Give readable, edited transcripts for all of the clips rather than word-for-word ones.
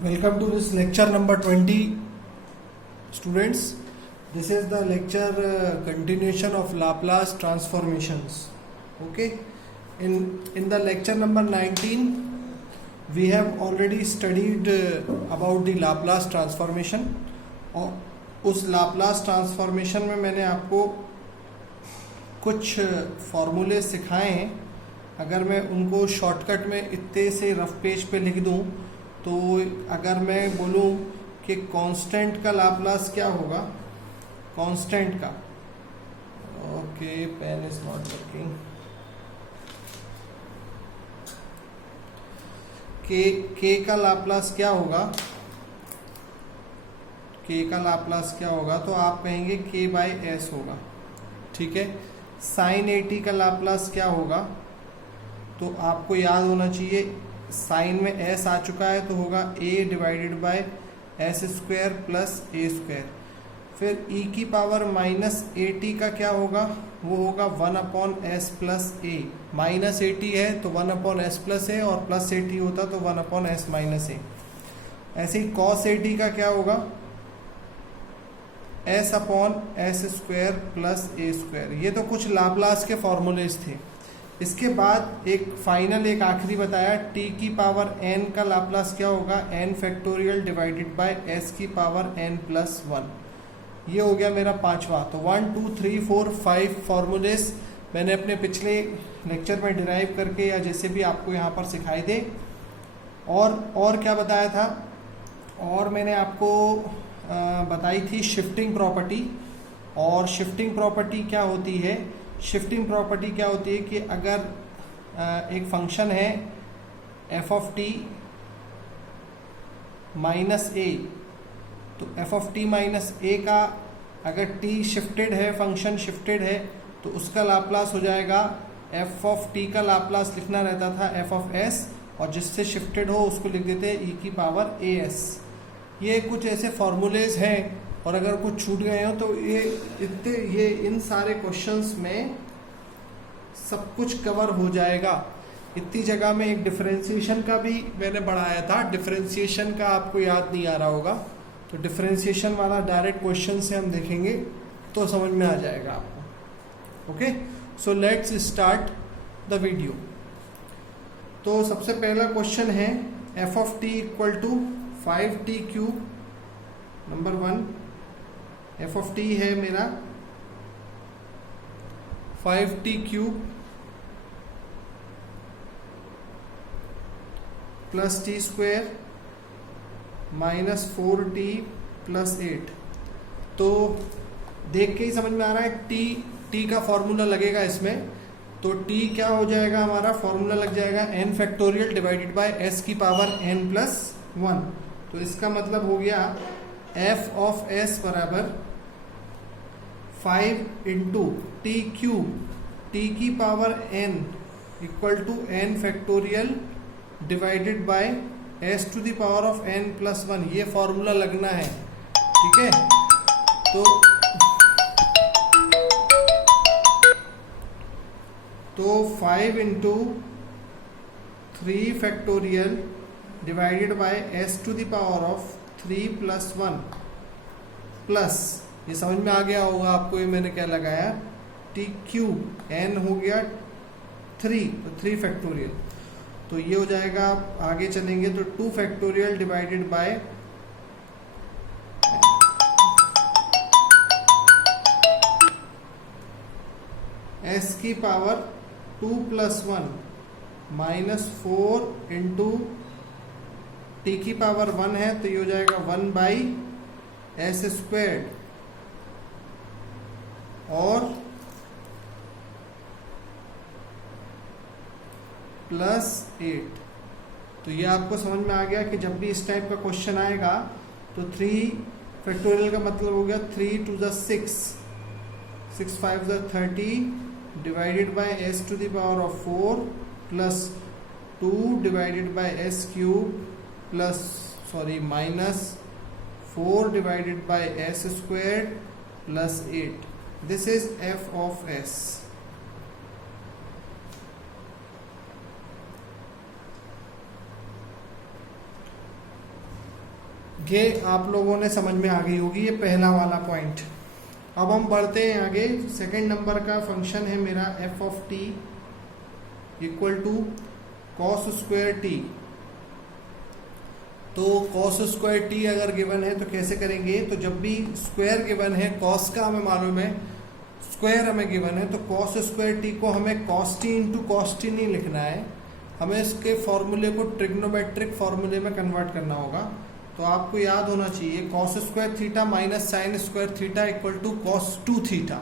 Welcome to this lecture number 20, students. This is the lecture continuation of Laplace transformations. Okay. In the lecture number 19, we have already studied about the Laplace transformation. और उस Laplace transformation में मैंने आपको कुछ फॉर्मूले सिखाए हैं. अगर मैं उनको शॉर्टकट में इतने से रफ पेज पे लिख दूं तो अगर मैं बोलूं कि कांस्टेंट का लाप्लास क्या होगा, कांस्टेंट का, okay pen is not working, K का लाप्लास क्या होगा, के का लाप्लास क्या होगा, तो आप कहेंगे के बाई एस होगा. ठीक है. साइन 80 का लाप्लास क्या होगा, तो आपको याद होना चाहिए साइन में एस आ चुका है तो होगा A divided by S square plus A square. फिर ई की पावर माइनस 80 का क्या होगा, वो होगा 1 अपॉन एस प्लस ए. माइनस 80 है तो 1 अपॉन एस प्लस ए, और प्लस 80 होता तो 1 अपॉन एस माइनस ए. ऐसे ही कॉस 80 का क्या होगा, S upon S square plus A square. ये तो कुछ लाप्लास के फॉर्मूलेज थे. इसके बाद एक फाइनल एक आखिरी बताया, टी की पावर एन का लाप्लास क्या होगा, N factorial divided by S की पावर एन प्लस 1. ये हो गया मेरा पांचवा. तो 1 2 3 4 5 फॉर्मूलेस मैंने अपने पिछले लेक्चर में डिराइव करके या जैसे भी आपको यहाँ पर सिखाई दे. और क्या बताया था, और मैंने आपको बताई थी शिफ्टिंग प्रॉपर्टी. और शिफ्टिंग प्रॉपर्टी क्या होती है, शिफ्टिंग प्रॉपर्टी क्या होती है कि अगर एक फंक्शन है एफ ऑफ टी माइनस ए, तो एफ ऑफ टी माइनस ए का अगर टी शिफ्टेड है, फंक्शन शिफ्टेड है, तो उसका लाप्लास हो जाएगा, एफ ऑफ टी का लाप्लास लिखना रहता था एफ ऑफ एस, और जिससे शिफ्टेड हो उसको लिख देते हैं ई की पावर ए एस. ये कुछ ऐसे फॉर्मूलेज हैं, और अगर कुछ छूट गए हो तो ये इन सारे क्वेश्चंस में सब कुछ कवर हो जाएगा. इतनी जगह में एक डिफरेंशिएशन का भी मैंने बढ़ाया था. डिफरेंशिएशन का आपको याद नहीं आ रहा होगा, तो डिफरेंशिएशन वाला डायरेक्ट क्वेश्चन से हम देखेंगे तो समझ में आ जाएगा आपको. Okay, so let's start the video. तो सबसे पहला क्वेश्चन है F of T equal to 5t cube. Number 1 F of T है मेरा 5t cube plus T square minus 4t plus 8. तो देख के ही समझ में आ रहा है टी का फॉर्मूला लगेगा इसमें. तो t क्या हो जाएगा, हमारा फॉर्मूला लग जाएगा n factorial divided by s की पावर n प्लस 1. तो इसका मतलब हो गया f ऑफ s बराबर 5 इंटू टी क्यूब, टी की power n equal to n factorial divided by s to the power of n plus 1. ये फॉर्मूला लगना है. ठीक है. तो 5 into 3 factorial divided by s to the power of 3 plus 1 plus, ये समझ में आ गया होगा आपको, ये मैंने क्या लगाया, टी क्यूब, एन हो गया 3, तो 3 फैक्टोरियल. तो ये हो जाएगा, आगे चलेंगे तो 2 फैक्टोरियल डिवाइडेड बाय एस की power 2 plus 1 minus 4 into T की पावर 1 है, तो ये हो जाएगा 1 बाई एस स्क्वायर्ड और प्लस 8. तो ये आपको समझ में आ गया कि जब भी इस टाइप का क्वेश्चन आएगा तो 3 फैक्टोरियल का मतलब हो गया 3 to the 6, 6 5 the 30 divided by S to the power of 4 plus 2 divided by S cube plus minus 4 divided by s squared plus 8. This is f of s. ये आप लोगों ने समझ में आ गई होगी, ये पहला वाला पॉइंट। अब हम बढ़ते हैं आगे। सेकंड नंबर का फंक्शन है मेरा F of T equal to cos square T. तो कॉस स्क्वायर टी अगर गिवन है तो कैसे करेंगे? तो जब भी स्क्वायर गिवन है, कॉस का हमें मालूम है, स्क्वायर हमें गिवन है, तो कॉस स्क्वायर टी को हमें cos T into cos T नहीं लिखना है, हमें इसके फॉर्मूले को ट्रिग्नोमेट्रिक फॉर्मूले में कन्वर्ट करना होगा। तो आपको याद होना चाहिए cos square theta minus sine square theta equal to cos 2 theta,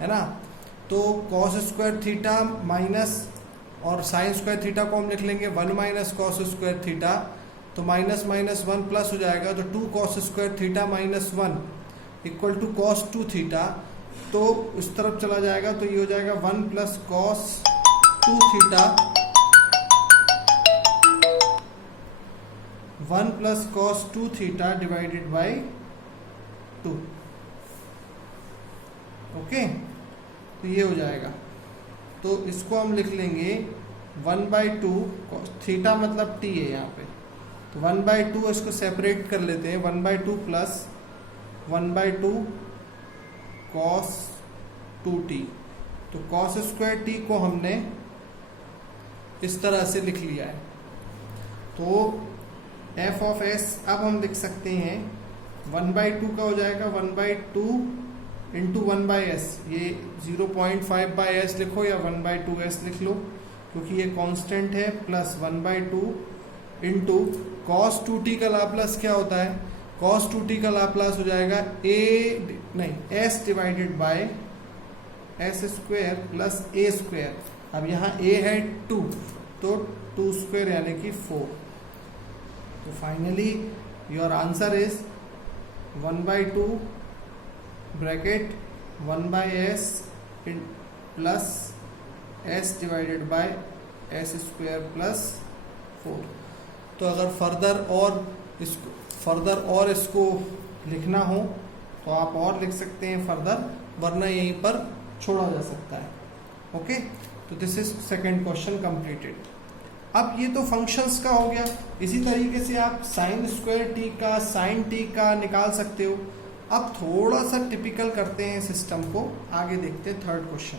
है ना। तो कॉस स्क्वायर थीटा माइनस और साइन स्क्वायर थीटा को हम लिख लेंगे 1 माइनस कॉस स्क्वायर थीटा, तो माइनस माइनस 1 प्लस हो जाएगा, तो 2 cos square theta minus 1 equal to cos 2 theta. तो इस तरफ चला जाएगा तो ये हो जाएगा 1 plus cos 2 theta, 1 plus cos 2 theta divided by 2। Okay, तो ये हो जाएगा। तो इसको हम लिख लेंगे 1/2 थीटा मतलब टी है यहाँ पे, तो 1/2 इसको सेपरेट कर लेते हैं, 1/2 प्लस 1/2 कॉस 2t। तो कॉस स्क्वायर टी को हमने इस तरह से लिख लिया है। तो एफ ऑफ एस अब हम लिख सकते हैं 1/2 का हो जाएगा 1/2 इंटू 1/s, ये 0.5/s लिखो या 1/2s लिख लो क्योंकि ये कांस्टेंट है, प्लस 1/2 इंटू कॉस 2t का लाप्लास क्या होता है? कॉस 2t का लाप्लास हो जाएगा s divided by s square plus a square. अब यहाँ a है 2, तो 2 स्क्वायर यानी कि 4। तो finally your answer is 1/2 bracket 1/s plus s divided by s square plus 4। तो अगर फर्दर और इसको लिखना हो तो आप और लिख सकते हैं फर्दर, वरना यहीं पर छोड़ा जा सकता है। ओके, तो this is second question completed. अब ये तो फंक्शंस का हो गया, इसी तरीके से आप साइन स्क्वायर टी का, साइन टी का निकाल सकते हो। अब थोड़ा सा टिपिकल करते हैं सिस्टम को, आगे देखते हैं थर्ड क्वेश्चन।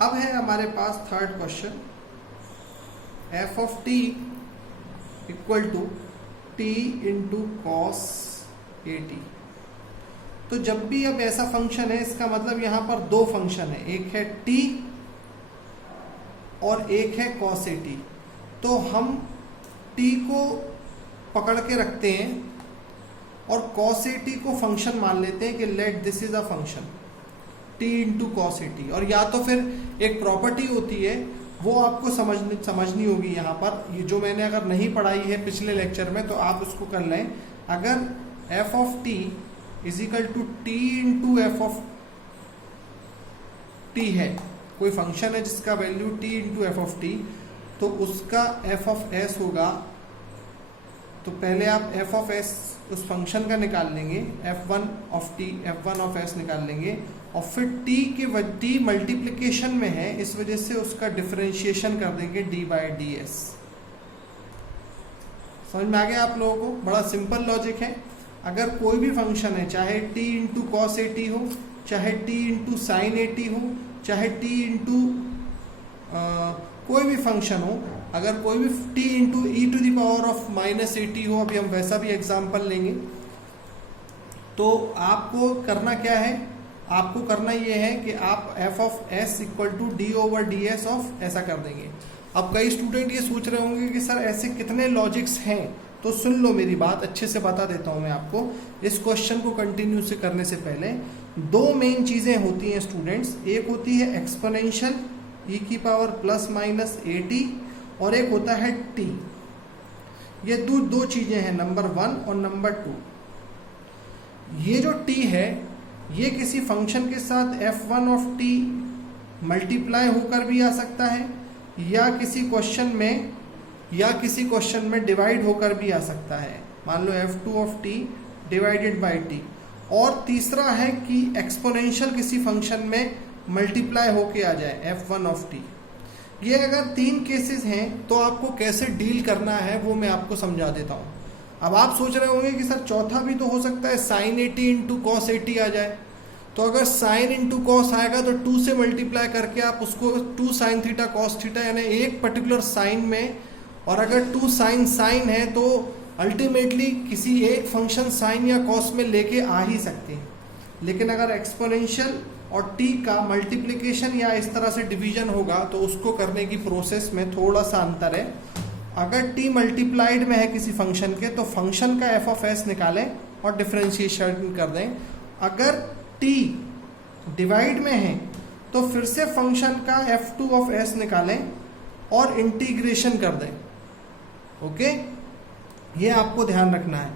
अब है हमारे पास third question, F of T equal to T into cos A T. तो जब भी अब ऐसा फंक्शन है, इसका मतलब यहाँ पर दो फंक्शन है, एक है t और एक है cos ए टी। तो हम t को पकड़ के रखते हैं और cos ए टी को फंक्शन मान लेते हैं कि let this is a function t into cos A T. और या तो फिर एक प्रॉपर्टी होती है, वो आपको समझनी होगी यहाँ पर, ये जो मैंने अगर नहीं पढ़ाई है पिछले लेक्चर में तो आप उसको कर लें। अगर f of t is equal to T into F of T है, कोई फंक्शन है जिसका value t into F of T, तो उसका f ऑफ s होगा। तो पहले आप f ऑफ s उस फंक्शन का निकाल लेंगे, f1 of t, f1 of s निकाल लेंगे, और फिर t के t मल्टीप्लिकेशन में है, इस वजह से उसका डिफरेंशिएशन कर देंगे d/ds। समझ में आ गया आप लोगों को? बड़ा सिंपल लॉजिक है। अगर कोई भी फंक्शन है, चाहे t into cos A T हो, चाहे t इंटू साइन ए टी हो, चाहे t इंटू कोई भी फंक्शन हो, अगर कोई भी t into E to the power of minus A T हो, अभी हम वैसा भी एग्जाम्पल लेंगे, तो आपको करना क्या है? आपको करना ये है कि आप f of s equal to d/ds of ऐसा कर देंगे। अब कई स्टूडेंट ये सोच रहे होंगे कि सर ऐसे कितने लॉजिक्स हैं, तो सुन लो मेरी बात, अच्छे से बता देता हूं मैं आपको। इस क्वेश्चन को कंटिन्यू से करने से पहले दो मेन चीजें होती हैं स्टूडेंट्स, एक होती है एक्सपोनेंशियल e की power plus minus A T, और एक होता है t। ये दो चीजें हैं, नंबर 1 और नंबर 2। ये जो t है, ये किसी फंक्शन के साथ f1 ऑफ t मल्टीप्लाई होकर भी आ सकता है, या किसी क्वेश्चन में डिवाइड होकर भी आ सकता है। मान लो f2 of t divided by t। और तीसरा है कि एक्सपोनेंशियल किसी फंक्शन में मल्टीप्लाई होके आ जाए f1 ऑफ t। ये अगर 3 केसेस हैं तो आपको कैसे डील करना है वो मैं आपको समझा देता हूँ। अब आप सोच रहे होंगे कि सर चौथा भी तो हो सकता है, साइन 80 इंटू कॉस 80 आ जाए। तो अगर साइन इंटू कॉस आएगा तो 2 से मल्टीप्लाई करके आप उसको 2 साइन थीटा कॉस थीटा, यानी एक पर्टिकुलर साइन में, और अगर 2 साइन साइन है तो अल्टीमेटली किसी एक फंक्शन साइन या कॉस में लेके आ ही सकते हैं। लेकिन अगर एक्सपोनेंशियल और t का मल्टीप्लिकेशन या इस तरह से डिवीजन होगा तो उसको करने की प्रोसेस में थोड़ा सा अंतर है। अगर t मल्टीप्लाइड में है किसी फंक्शन के तो फंक्शन का f ऑफ s निकालें और डिफरेंशिएशन कर दें। अगर t डिवाइड में है तो फिर से फंक्शन का f2 ऑफ s निकालें और इंटीग्रेशन कर दें। ओके, ये आपको ध्यान रखना है।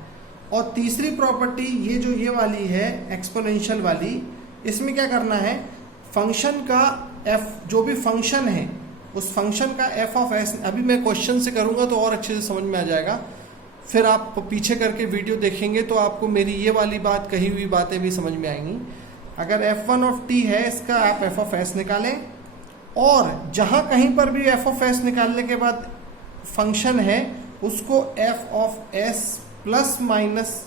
और तीसरी प्रॉपर्टी ये वाली है एक्सपोनेंशियल वाली, इसमें क्या करना है, फंक्शन का f, जो भी फंक्शन है उस फंक्शन का f ऑफ s, अभी मैं क्वेश्चन से करूंगा तो और अच्छे से समझ में आ जाएगा, फिर आप पीछे करके वीडियो देखेंगे तो आपको मेरी ये वाली बात, कही हुई बातें भी समझ में आएंगी। अगर f1 ऑफ t है, इसका आप f ऑफ s निकालें, और जहां कहीं पर भी f ऑफ s निकालने के बाद फंक्शन है उसको f of s plus minus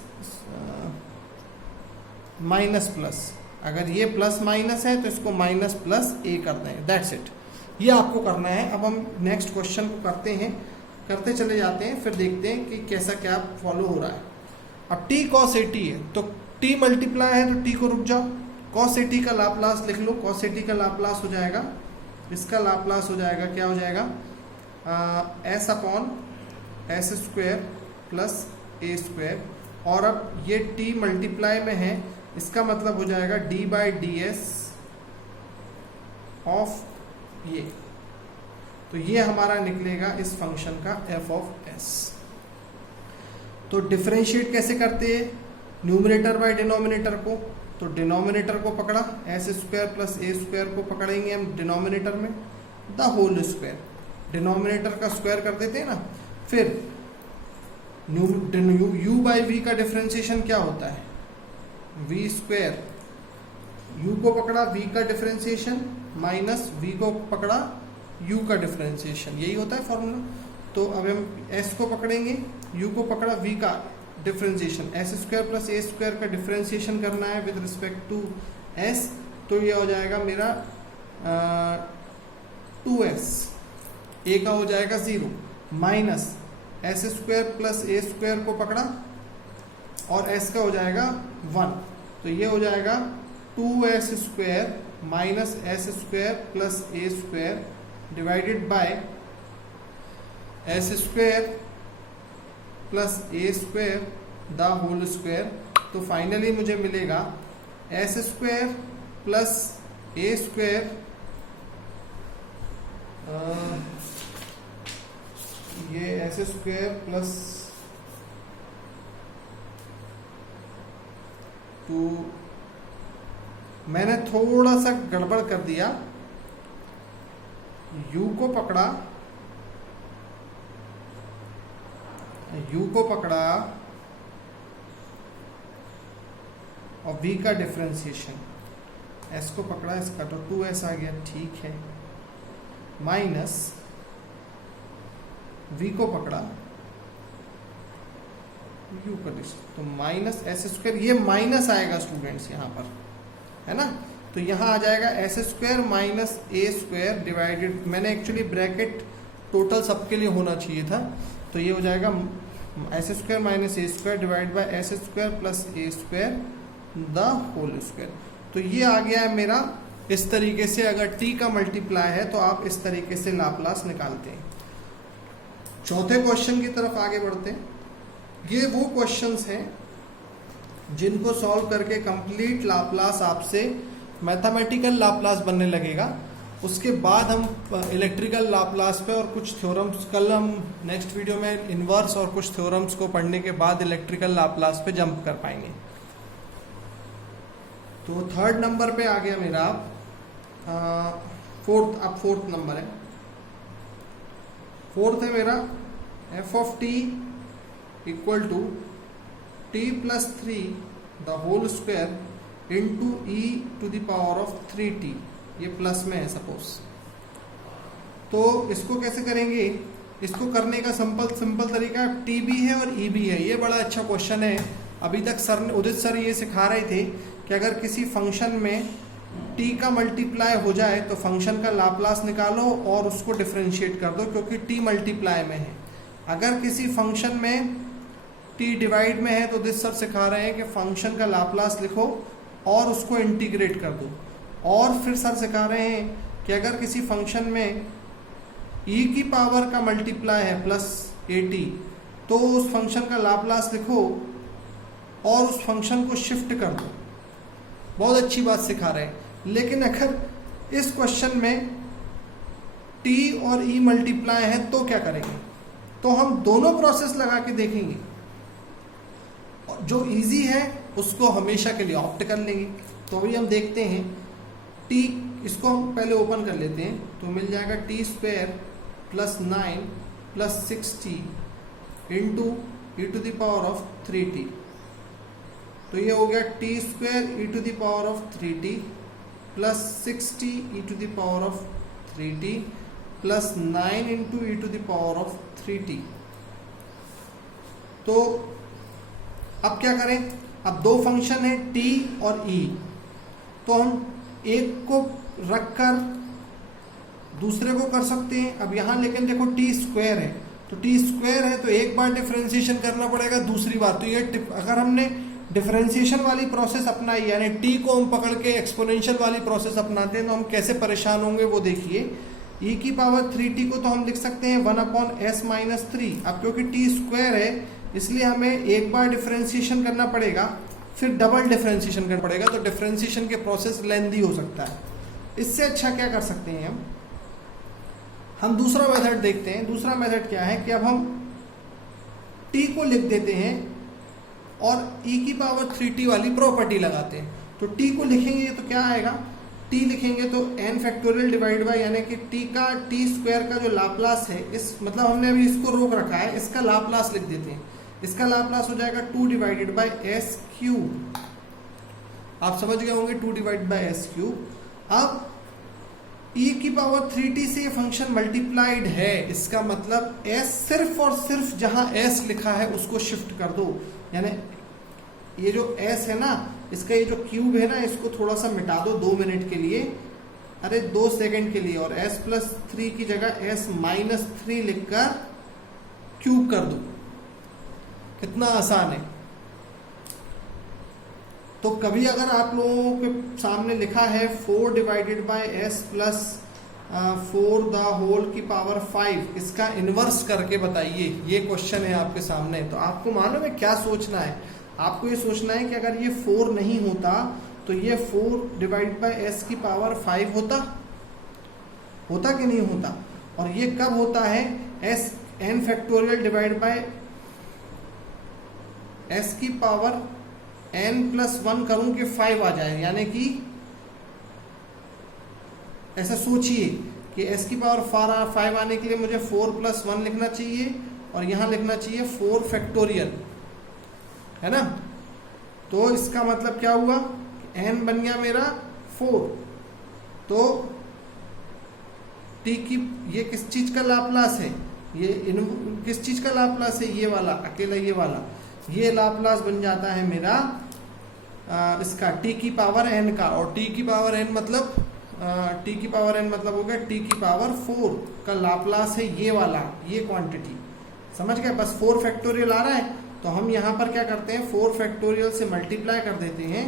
plus, अगर ये प्लस माइनस है तो इसको माइनस प्लस a कर दें। दैट्स इट, ये आपको करना है। अब हम नेक्स्ट क्वेश्चन को करते चले जाते हैं, फिर देखते हैं कि कैसा क्या फॉलो हो रहा है। अब t cos 80 है तो t मल्टीप्लाई है तो t को रुक जाओ, cos 80 का लाप्लास लिख लो। cos 80 का लाप्लास हो जाएगा, इसका लाप्लास हो जाएगा, क्या हो जाएगा, s upon S square plus A square. और अब ये t मल्टीप्लाई में है, इसका मतलब हो जाएगा d by D S of ये, तो ये हमारा निकलेगा इस फंक्शन का f ऑफ s। तो डिफरेंशिएट कैसे करते हैं, न्यूमरेटर बाय डिनोमिनेटर को, तो डिनोमिनेटर को पकड़ा, S square plus A square को पकड़ेंगे हम डिनोमिनेटर में, द होल स्क्वायर, डिनोमिनेटर का स्क्वायर कर देते हैं ना। फिर u बाई वी का डिफरेंशिएशन क्या होता है, v स्क्वायर, u को पकड़ा v का डिफरेंशिएशन माइनस v को पकड़ा u का डिफरेंशिएशन, यही होता है फॉर्मूला। तो अब हम s को पकड़ेंगे, u को पकड़ा v का differentiation, S square plus A square का डिफरेंशिएशन करना है विद रिस्पेक्ट टू s, तो ये हो जाएगा मेरा 2s, a का हो जाएगा 0, minus S square plus A square को पकड़ा और s का हो जाएगा 1, तो ये हो जाएगा 2s square minus S square plus A square divided by S square plus A square the whole square. तो फाइनली मुझे मिलेगा S square plus A square, ये एस स्क्वायर प्लस 2, मैंने थोड़ा सा गड़बड़ कर दिया, u को पकड़ा और v का डिफरेंशिएशन, s को पकड़ा, इसका तो 2s आ गया, ठीक है, माइनस v को पकड़ा u का डिफरेंशिएशन, तो माइनस एस स्क्वायर, ये माइनस आएगा स्टूडेंट्स यहाँ पर, है ना, तो यहाँ आ जाएगा S square minus A square divided, मैंने एक्चुअली ब्रैकेट टोटल सबके लिए होना चाहिए था, तो ये हो जाएगा S square minus A square divide by S square plus A square the whole square. तो ये आ गया है मेरा इस तरीके से। अगर t का मल्टीप्लाई है तो आप इस तरीके से लाप्लास निकालते हैं। चौथे क्वेश्चन की तरफ आगे बढ़ते हैं। ये वो क्वेश्चंस हैं जिनको सॉल्व करके कंप्लीट लाप्लास आपसे मैथमेटिकल लाप्लास बनने लगेगा। उसके बाद हम इलेक्ट्रिकल लाप्लास पे और कुछ थ्योरम्स, कल हम नेक्स्ट वीडियो में इन्वर्स और कुछ थ्योरम्स को पढ़ने के बाद इलेक्ट्रिकल लाप्लास पे जंप कर पाएंगे। तो थर्ड नंबर पे आ गया मेरा फोर्थ नंबर है। फोर्थ है मेरा F of T equal to T plus 3 the whole square into E to the power of 3t। ये प्लस में है सपोज, तो इसको कैसे करेंगे, इसको करने का सिंपल तरीका टी भी है और ई भी है। ये बड़ा अच्छा क्वेश्चन है। अभी तक सर ने, उदित सर ये सिखा रहे थे कि अगर किसी फंक्शन में टी का मल्टीप्लाई हो जाए तो फंक्शन का लाप्लास निकालो और उसको डिफरेंशिएट कर दो, क्योंकि टी मल्टीप्लाई में है। अगर किसी फंक्शन में टी डिवाइड में है तो उदित सर सिखा रहे हैं कि फंक्शन का लाप्लास लिखो और उसको इंटीग्रेट कर दो। और फिर सर सिखा रहे हैं कि अगर किसी फंक्शन में e की पावर का मल्टीप्लाई है प्लस at, तो उस फंक्शन का लाप्लास लिखो और उस फंक्शन को शिफ्ट कर दो। बहुत अच्छी बात सिखा रहे हैं। लेकिन अगर इस क्वेश्चन में t और e मल्टीप्लाई है तो क्या करेंगे, तो हम दोनों प्रोसेस लगा के देखेंगे। जो इजी है उसको हमेशा के लिए ऑप्ट कर लेंगे। तो अभी हम देखते हैं t, इसको हम पहले ओपन कर लेते हैं, तो मिल जाएगा T square plus 9 plus 6t into E to the power of 3t। तो ये हो गया T square E to the power of 3t plus 6t E to the power of 3t plus 9 into E to the power of 3t। तो अब क्या करें, अब दो फंक्शन है t और e, तो हम एक को रखकर दूसरे को कर सकते हैं। अब यहाँ लेकिन देखो टी स्क्वायर है, तो टी स्क्वायर है तो एक बार डिफरेंशिएशन करना पड़ेगा। दूसरी बात तो ये अगर हमने डिफरेंशिएशन वाली प्रोसेस अपनाई, यानी टी को हम पकड़ के एक्सपोनेंशियल वाली प्रोसेस अपनाते हैं, तो हम कैसे परेशान होंगे वो देखिए। e की पावर 3t को तो हम लिख सकते हैं 1/s-3। अब क्योंकि टी स्क्वायर है इसलिए हमें एक बार डिफरेंशिएशन करना पड़ेगा, फिर डबल डिफरेंशिएशन करना पड़ेगा, तो डिफरेंशिएशन के प्रोसेस लेंदी हो सकता है। इससे अच्छा क्या कर सकते हैं हम दूसरा मेथड देखते हैं। दूसरा मेथड क्या है कि अब हम t को लिख देते हैं और e की पावर 3t वाली प्रॉपर्टी लगाते हैं। तो t को लिखेंगे तो क्या आएगा, t लिखेंगे तो n फैक्टोरियल डिवाइड बाय, यानी कि t स्क्वायर का जो लाप्लास है, इस मतलब हमने अभी इसको रोक रखा है, इसका लाप्लास लिख देते हैं। इसका लाप्लास हो जाएगा 2 डिवाइडेड बाय एस क्यूब। आप समझ गए होंगे 2 डिवाइड बाय एस क्यूब। अब e की पावर 3t से ये फंक्शन मल्टीप्लाइड है, इसका मतलब s सिर्फ और सिर्फ जहां s लिखा है उसको शिफ्ट कर दो। यानी ये जो s है ना, इसका ये जो क्यूब है ना, इसको थोड़ा सा मिटा दो 2 मिनट के लिए, अरे 2 सेकंड के लिए, और s प्लस 3 की जगह s माइनस 3 लिखकर क्यूब कर दो। कितना आसान है। तो कभी अगर आप लोगों के सामने लिखा है 4 divided by s plus 4 the whole की पावर 5, इसका इनवर्स करके बताइए, ये क्वेश्चन है आपके सामने। तो आपको मालूम है क्या सोचना है, आपको ये सोचना है कि अगर ये 4 नहीं होता तो ये 4 डिवाइड बाय s की पावर 5 होता कि नहीं होता। और ये कब होता है, s n factorial divide by s की पावर n प्लस 1 करूं कि 5 आ जाए। यानी कि ऐसा सोचिए कि s की पावर 5 आने के लिए मुझे 4 प्लस 1 लिखना चाहिए और यहां लिखना चाहिए 4 फैक्टोरियल, है ना। तो इसका मतलब क्या हुआ, n बन गया मेरा 4। तो t की ये किस चीज का लाप्लास है, ये किस चीज का लाप्लास है, ये वाला, अकेला ये वाला, ये लाप्लास बन जाता है मेरा इसका t की पावर n का। और t की पावर n मतलब t की पावर n मतलब हो गया t की पावर 4 का लाप्लास है ये वाला, ये क्वांटिटी। समझ गए, बस 4 फैक्टोरियल आ रहा है तो हम यहाँ पर क्या करते हैं, 4 फैक्टोरियल से मल्टीप्लाई कर देते हैं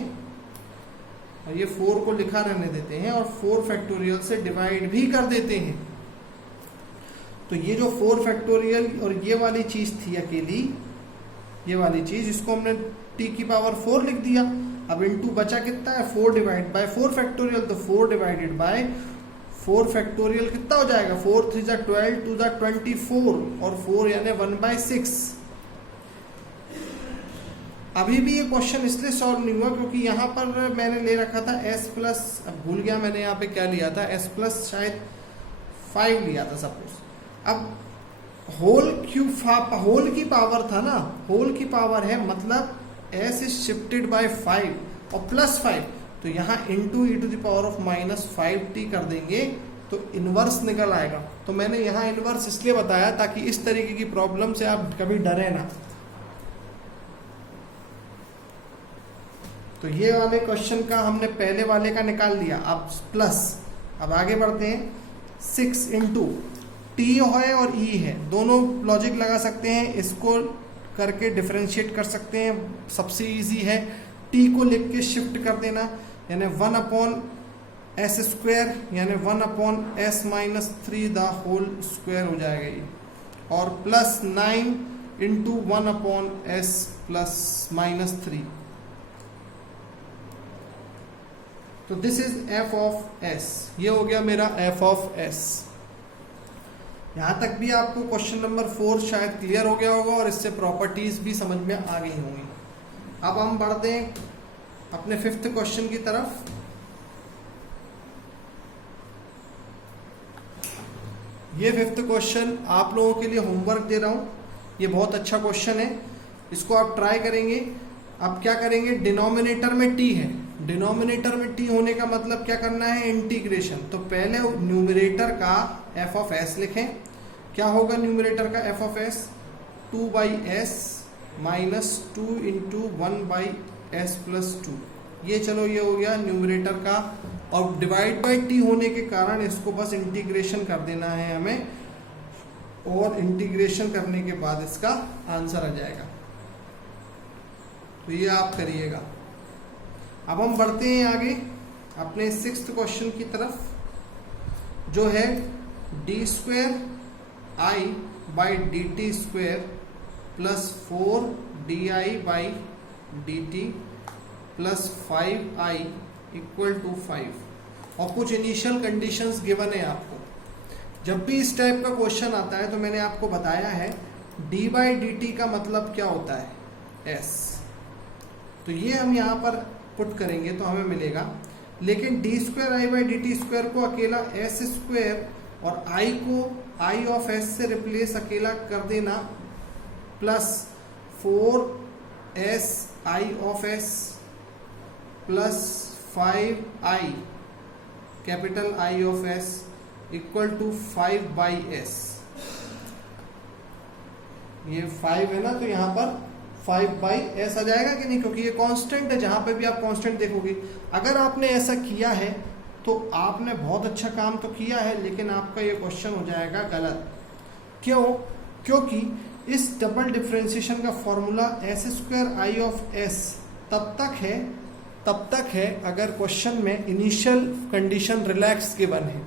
और ये 4 को लिखा रहने देते हैं और 4 फैक्टोरियल से डिवाइड भी कर देते हैं। तो ये जो 4 फैक्टोरियल और ये वाली चीज थी अकेली, ये वाली चीज, इसको हमने t की पावर 4 लिख दिया। अब इनटू बचा कितना है, 4 डिवाइड बाय 4 फैक्टोरियल, तो 4 डिवाइडेड बाय 4 फैक्टोरियल कितना हो जाएगा, 4 3 जा 12 2 जा 24 और 4 यानी 1/6। अभी भी ये क्वेश्चन इसलिए सॉल्व नहीं हुआ क्योंकि यहाँ पर मैंने ले रखा था s प्लस, अब भूल गया मैंने यहाँ पे क्या लिया था, s प्लस शायद 5 लिया था सपोज। अब होल की पावर था ना, होल की पावर है मतलब s इज शिफ्टेड बाय 5 और प्लस 5, तो यहाँ into E to the power of -5t कर देंगे तो इन्वर्स निकल आएगा। तो मैंने यहाँ इन्वर्स इसलिए बताया ताकि इस तरीके की प्रॉब्लम से आप कभी डरे ना। तो ये वाले क्वेश्चन का हमने पहले वाले का निकाल लिया। अब प्लस, अब आगे बढ़ते हैं। 6 इंटू टी है और ई है, दोनों लॉजिक लगा सकते हैं, इसको करके डिफरेंशिएट कर सकते हैं। सबसे इजी है टी को लिख के शिफ्ट कर देना, यानी 1/s² यानी 1/s-3 द होल स्क्वायर हो जाएगा ये, और प्लस 9 इंटू 1/s+-3। तो this is f of s, ये हो गया मेरा f ऑफ s। यहां तक भी आपको क्वेश्चन नंबर 4 शायद क्लियर हो गया होगा और इससे प्रॉपर्टीज भी समझ में आ गई होंगी। अब हम बढ़ते हैं अपने 5th क्वेश्चन की तरफ। ये 5th क्वेश्चन आप लोगों के लिए होमवर्क दे रहा हूं। ये बहुत अच्छा क्वेश्चन है, इसको आप ट्राई करेंगे। अब क्या करेंगे, डिनोमिनेटर में t है, डिनोमिनेटर में t होने का मतलब क्या करना है, इंटीग्रेशन। तो पहले न्यूमरेटर का f ऑफ s लिखें। क्या होगा न्यूमरेटर का f of s, 2/s minus 2 into 1/s+2। ये चलो ये हो गया न्यूमरेटर का, और डिवाइड बाई t होने के कारण इसको बस इंटीग्रेशन कर देना है हमें, और इंटीग्रेशन करने के बाद इसका आंसर आ जाएगा। तो ये आप करिएगा। अब हम बढ़ते हैं आगे अपने 6th क्वेश्चन की तरफ, जो है d²i/dt² plus 4di/dt plus 5i = 5, और कुछ इनिशियल कंडीशंस गिवन है आपको। जब भी इस टाइप का क्वेश्चन आता है तो मैंने आपको बताया है d/dt का मतलब क्या होता है, s। तो ये हम यहाँ पर पुट करेंगे तो हमें मिलेगा, लेकिन d²i/dt² को अकेला s² और i को i ऑफ s से रिप्लेस अकेला कर देना, plus 4s i of s plus 5i capital I of s = 5/s। ये 5 है ना, तो यहाँ पर 5/s आ जाएगा कि नहीं, क्योंकि ये कांस्टेंट है। जहां पे भी आप कांस्टेंट देखोगे, अगर आपने ऐसा किया है तो आपने बहुत अच्छा काम तो किया है, लेकिन आपका ये क्वेश्चन हो जाएगा गलत। क्यों? क्योंकि इस डबल डिफरेंशिएशन का formula s² I of s तब तक है अगर क्वेश्चन में इनिशियल कंडीशन रिलैक्स गिवन है।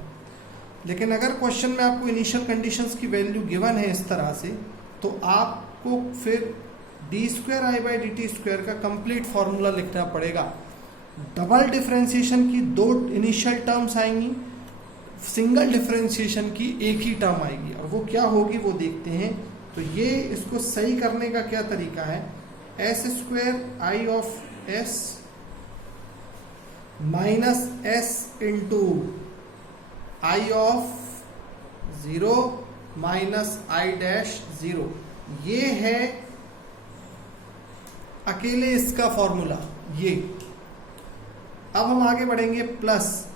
लेकिन अगर क्वेश्चन में आपको इनिशियल कंडीशंस की वैल्यू गिवन है इस तरह से, तो आपको फिर d²i/dt² का कंप्लीट फॉर्मूला लिखना पड़ेगा। डबल डिफरेंशिएशन की 2 इनिशियल टर्म्स आएंगी, सिंगल डिफरेंशिएशन की एक ही टर्म आएगी, और वो क्या होगी वो देखते हैं। तो ये इसको सही करने का क्या तरीका है, s² I of s minus s into I of 0 minus I'0, ये है अकेले इसका फॉर्मूला ये। अब हम आगे बढ़ेंगे, plus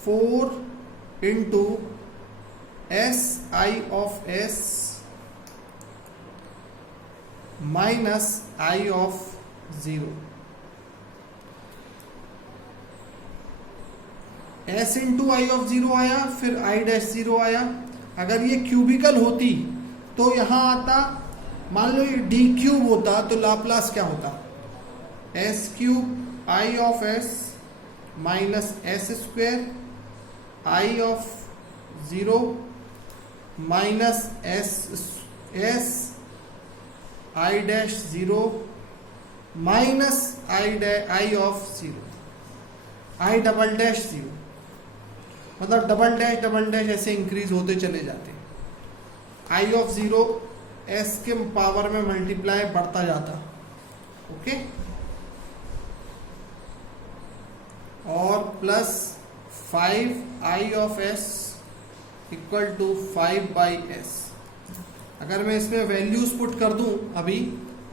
4 into s I of s minus I of 0, s into I of 0 आया, फिर I'0 आया। अगर ये क्यूबिकल होती तो यहां आता, मान लो ये d³ होता तो लाप्लास क्या होता, s³ I of s minus s² I of 0 minus s I'0 minus I of 0, I'0, मतलब डबल डैश ऐसे इंक्रीज होते चले जाते हैं। I ऑफ 0 s के पावर में मल्टीप्लाई बढ़ता जाता, ओके। और plus 5i of s = 5/s। अगर मैं इसमें वैल्यूज पुट कर दूं अभी,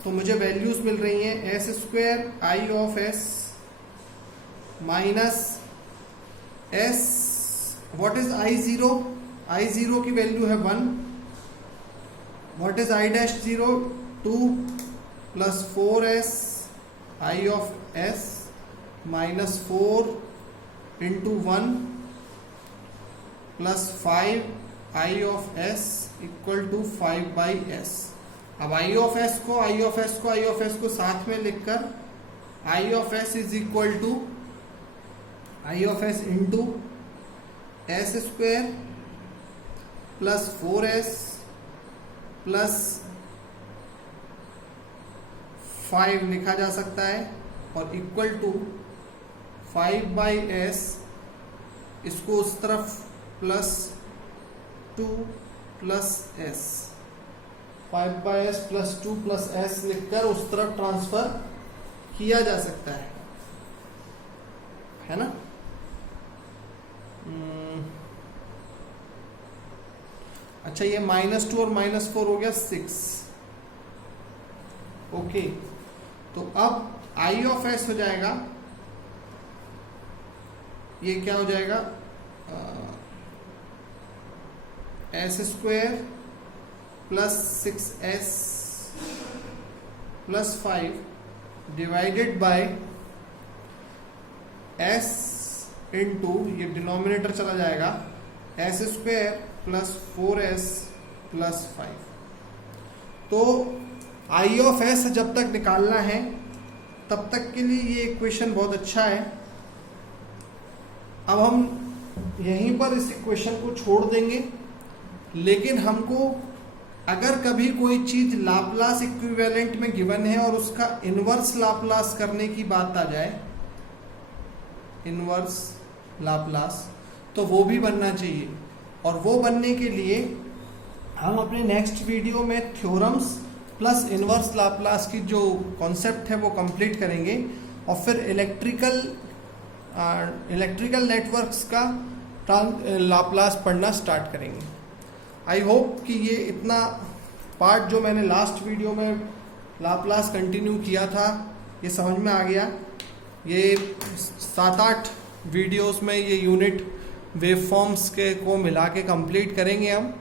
तो मुझे वैल्यूज मिल रही हैं s² I of s minus s what is I zero? I zero की वैल्यू है 1. What is I dash zero? 2 plus 4s I of s minus 4 into 1 plus 5 I of s equal to 5 by s. अब I of s को साथ में लिखकर I of s is equal to I of s into S square plus 4s plus 5 लिखा जा सकता है और इक्वल टू 5 बाई s, इसको उस तरफ plus 2 plus s, 5 by s plus 2 plus s लिखकर उस तरफ ट्रांसफर किया जा सकता है ना? अच्छा, ये -2 और -4 हो गया 6. ओके, तो अब आई ऑफ s हो जाएगा, ये क्या हो जाएगा? s square plus 6s plus 5 divided by s into, ये डिनोमिनेटर चला जाएगा, s square plus 4s plus 5. तो आई ऑफ s जब तक निकालना है तब तक के लिए ये इक्वेशन बहुत अच्छा है. अब हम यहीं पर इस इक्वेशन को छोड़ देंगे, लेकिन हमको अगर कभी कोई चीज लाप्लास इक्विवेलेंट में गिवन है और उसका इनवर्स लाप्लास करने की बात आ जाए, इनवर्स लाप्लास, तो वो भी बनना चाहिए. और वो बनने के लिए हम अपने नेक्स्ट वीडियो में थ्योरम्स प्लस इनवर्स लाप्लास की जो कॉन्सेप्ट है वो कंप्लीट करेंगे और फिर इलेक्ट्रिकल नेटवर्क्स का लाप्लास पढ़ना स्टार्ट करेंगे. आई होप कि ये इतना पार्ट जो मैंने लास्ट वीडियो में लाप्लास कंटिन्यू किया था ये समझ में आ गया. ये 7-8 वीडियोस में ये यूनिट वेवफॉर्म्स के को मिला के कंप्लीट करेंगे हम,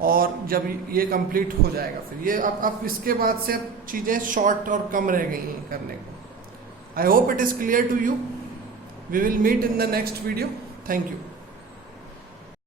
और जब ये कंप्लीट हो जाएगा फिर ये अब इसके बाद से चीज़ें शॉर्ट और कम रह गई हैं करने को. I hope it is clear to you. We will meet in the next video. Thank you.